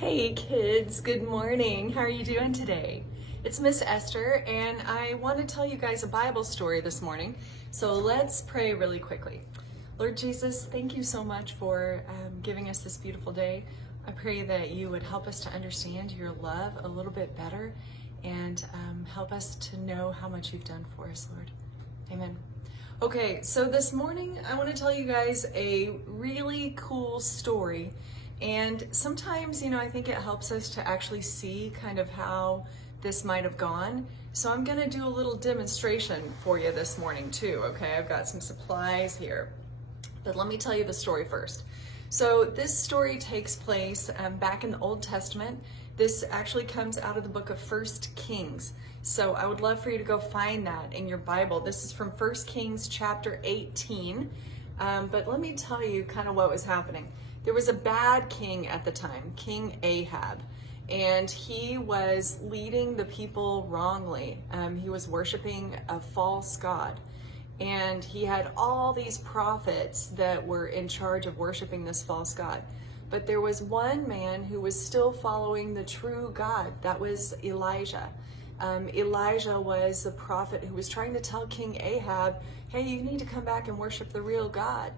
Hey kids, good morning. How are you doing today? It's Miss Esther, and I want to tell you guys a Bible story this morning. So let's pray really quickly. Lord Jesus, thank you so much for giving us this beautiful day. I pray that you would help us to understand your love a little bit better and help us to know how much you've done for us, Lord. Amen. Okay, so this morning I want to tell you guys a really cool story. And sometimes, I think it helps us to actually see kind of how this might have gone. So I'm gonna do a little demonstration for you this morning too, okay? I've got some supplies here. But let me tell you the story first. So this story takes place back in the Old Testament. This actually comes out of the book of 1Kings. So I would love for you to go find that in your Bible. This is from 1Kings chapter 18. But let me tell you kind of what was happening. There was a bad king at the time, King Ahab, and he was leading the people wrongly. He was worshiping a false god, and he had all these prophets that were in charge of worshiping this false god. But there was one man who was still following the true God. That was Elijah. Elijah was the prophet who was trying to tell King Ahab, hey, you need to come back and worship the real God.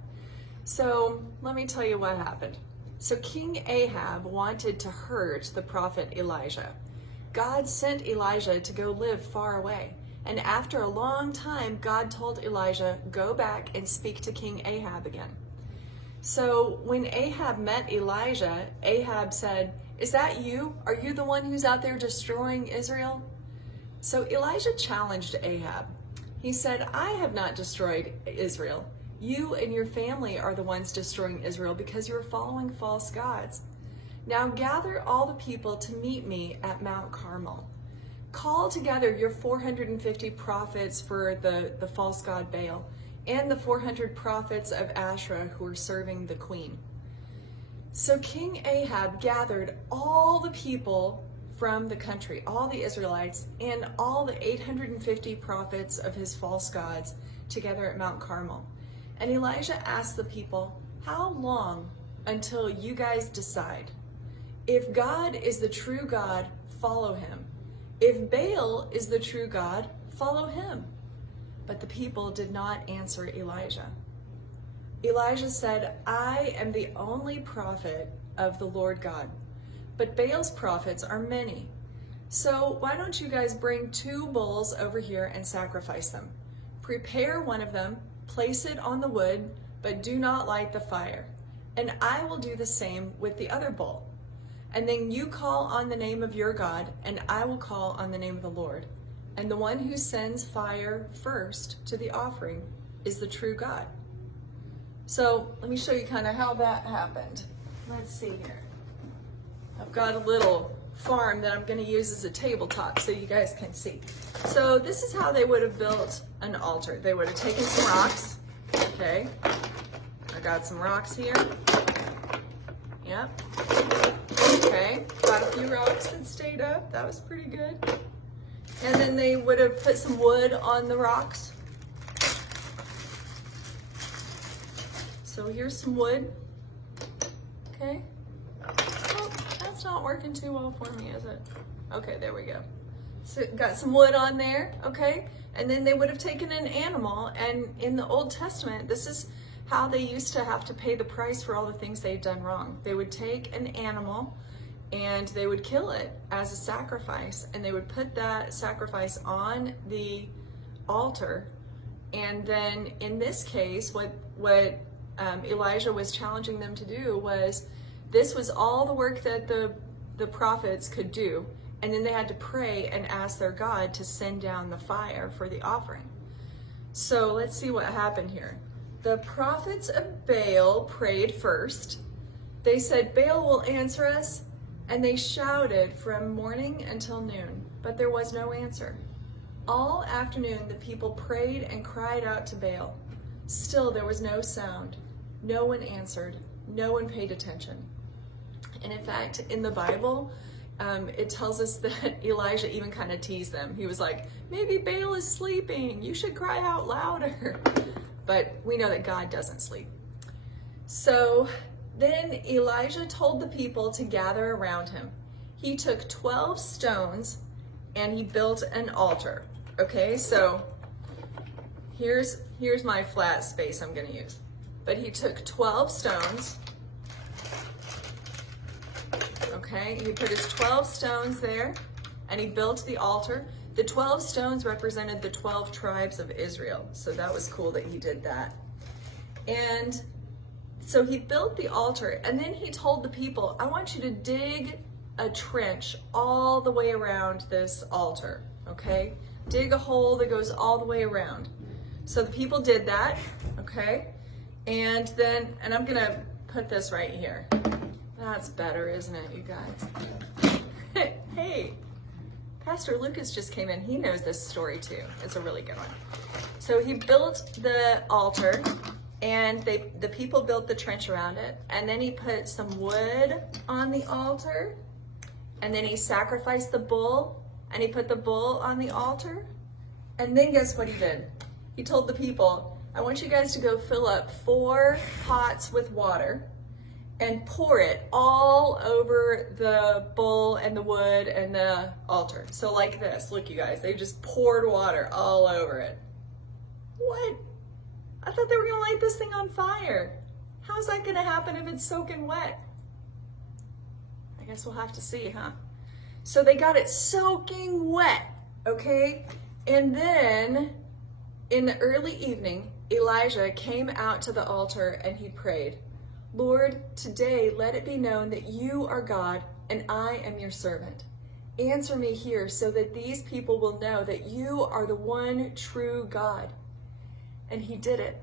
So let me tell you what happened. So King Ahab wanted to hurt the prophet Elijah. God sent Elijah to go live far away. And after a long time, God told Elijah, go back and speak to King Ahab again. So when Ahab met Elijah, Ahab said, is that you? Are you the one who's out there destroying Israel? So Elijah challenged Ahab. He said, I have not destroyed Israel. You and your family are the ones destroying Israel because you're following false gods. Now gather all the people to meet me at Mount Carmel. Call together your 450 prophets for the false god Baal and the 400 prophets of Asherah who are serving the queen. So King Ahab gathered all the people from the country, all the Israelites, and all the 850 prophets of his false gods together at Mount Carmel. And Elijah asked the people, how long until you guys decide? If God is the true God, follow him. If Baal is the true God, follow him. But the people did not answer Elijah. Elijah said, I am the only prophet of the Lord God, but Baal's prophets are many. So why don't you guys bring 2 bulls over here and sacrifice them? Prepare one of them, place it on the wood, but do not light the fire. And I will do the same with the other bull. And then you call on the name of your God, and I will call on the name of the Lord. And the one who sends fire first to the offering is the true God. So let me show you kind of how that happened. Let's see here. I've got a little farm that I'm going to use as a tabletop so you guys can see. So this is how they would have built an altar. They would have taken some rocks. Okay, I got some rocks here. Yep. Okay, got a few rocks that stayed up. That was pretty good. And then they would have put some wood on the rocks. So here's some wood. Okay. Oh, that's not working too well for me, is it? Okay, there we go. So got some wood on there, okay? And then they would have taken an animal, and in the Old Testament, this is how they used to have to pay the price for all the things they'd done wrong. They would take an animal and they would kill it as a sacrifice, and they would put that sacrifice on the altar. And then in this case, what Elijah was challenging them to do was, this was all the work that the prophets could do, and then they had to pray and ask their God to send down the fire for the offering. So let's see what happened here. The prophets of Baal prayed first. They said, Baal will answer us, and they shouted from morning until noon, but there was no answer. All afternoon the people prayed and cried out to Baal. Still there was no sound. No one answered. No one paid attention. And in fact, in the Bible, it tells us that Elijah even kind of teased them. He was like, maybe Baal is sleeping. You should cry out louder. But we know that God doesn't sleep. So Then Elijah told the people to gather around him. He took 12 stones and he built an altar. Okay, so here's my flat space I'm going to use. But he took 12 stones. Okay, he put his 12 stones there and he built the altar. The 12 stones represented the 12 tribes of Israel. So that was cool that he did that. And so he built the altar, and then he told the people, I want you to dig a trench all the way around this altar, okay? Dig a hole that goes all the way around. So the people did that, okay? And I'm gonna put this right here. That's better, isn't it, you guys? Hey, Pastor Lucas just came in. He knows this story too. It's a really good one. So he built the altar, and the people built the trench around it, and then he put some wood on the altar, and then he sacrificed the bull, and he put the bull on the altar, and then guess what he did? He told the people, I want you guys to go fill up 4 pots with water and pour it all over the bull and the wood and the altar. So like this, look you guys, they just poured water all over it. What? I thought they were gonna light this thing on fire. How's that gonna happen if it's soaking wet? I guess we'll have to see, huh? So they got it soaking wet, okay? And then in the early evening, Elijah came out to the altar and he prayed, Lord, today let it be known that you are God and I am your servant. Answer me here so that these people will know that you are the one true God. And he did it.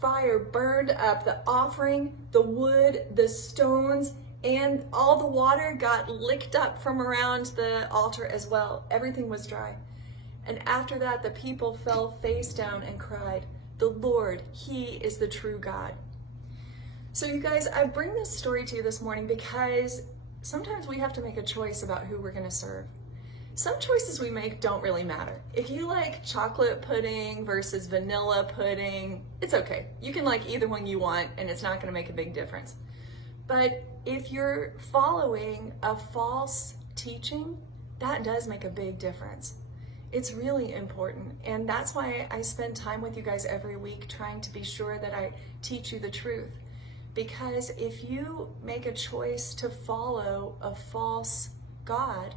Fire burned up the offering, the wood, the stones, and all the water got licked up from around the altar as well. Everything was dry. And after that, the people fell face down and cried, the Lord, he is the true God. So you guys, I bring this story to you this morning because sometimes we have to make a choice about who we're going to serve. Some choices we make don't really matter. If you like chocolate pudding versus vanilla pudding, it's okay. You can like either one you want and it's not going to make a big difference. But if you're following a false teaching, that does make a big difference. It's really important. And that's why I spend time with you guys every week trying to be sure that I teach you the truth. Because if you make a choice to follow a false God,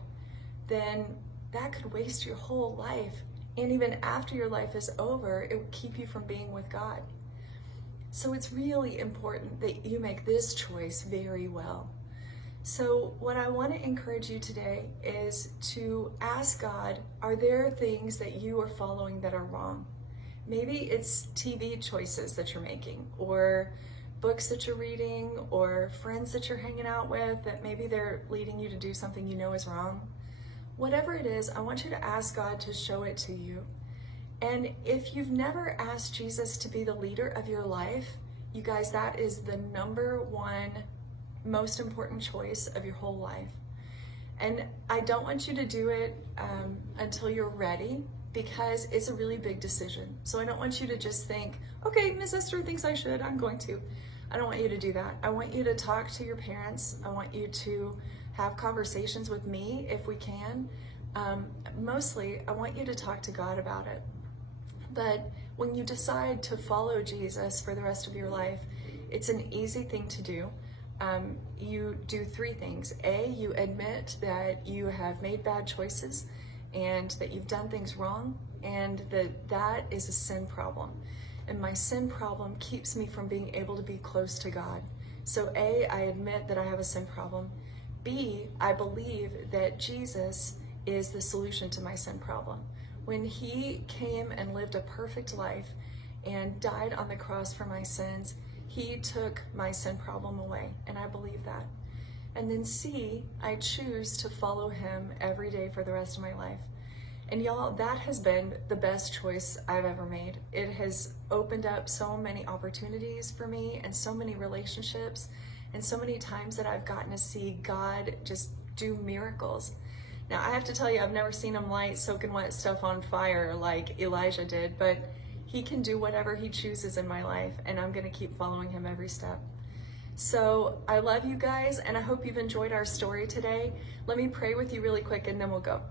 then that could waste your whole life. And even after your life is over, it will keep you from being with God. So it's really important that you make this choice very well. So what I want to encourage you today is to ask God, are there things that you are following that are wrong? Maybe it's TV choices that you're making, or books that you're reading, or friends that you're hanging out with that maybe they're leading you to do something you know is wrong. Whatever it is, I want you to ask God to show it to you. And if you've never asked Jesus to be the leader of your life, you guys, that is the number one most important choice of your whole life. And I don't want you to do it until you're ready, because it's a really big decision. So I don't want you to just think, okay, Miss Esther thinks I should, I'm going to. I don't want you to do that. I want you to talk to your parents. I want you to have conversations with me if we can. Mostly, I want you to talk to God about it. But when you decide to follow Jesus for the rest of your life, it's an easy thing to do. You do 3 things. A, you admit that you have made bad choices and that you've done things wrong, and that is a sin problem. And my sin problem keeps me from being able to be close to God. So A, I admit that I have a sin problem. B, I believe that Jesus is the solution to my sin problem. When he came and lived a perfect life and died on the cross for my sins, he took my sin problem away, and I believe that. And then C, I choose to follow him every day for the rest of my life. And y'all, that has been the best choice I've ever made. It has opened up so many opportunities for me and so many relationships and so many times that I've gotten to see God just do miracles. Now, I have to tell you, I've never seen him light soaking wet stuff on fire like Elijah did, but he can do whatever he chooses in my life, and I'm going to keep following him every step. So I love you guys, and I hope you've enjoyed our story today. Let me pray with you really quick, and then we'll go.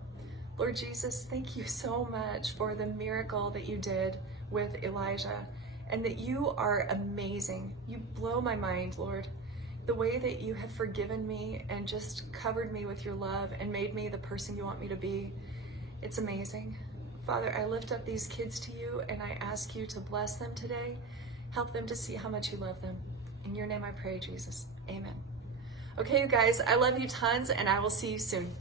Lord Jesus, thank you so much for the miracle that you did with Elijah, and that you are amazing. You blow my mind, Lord. The way that you have forgiven me and just covered me with your love and made me the person you want me to be, it's amazing. Father, I lift up these kids to you, and I ask you to bless them today. Help them to see how much you love them. In your name I pray, Jesus. Amen. Okay, you guys, I love you tons, and I will see you soon.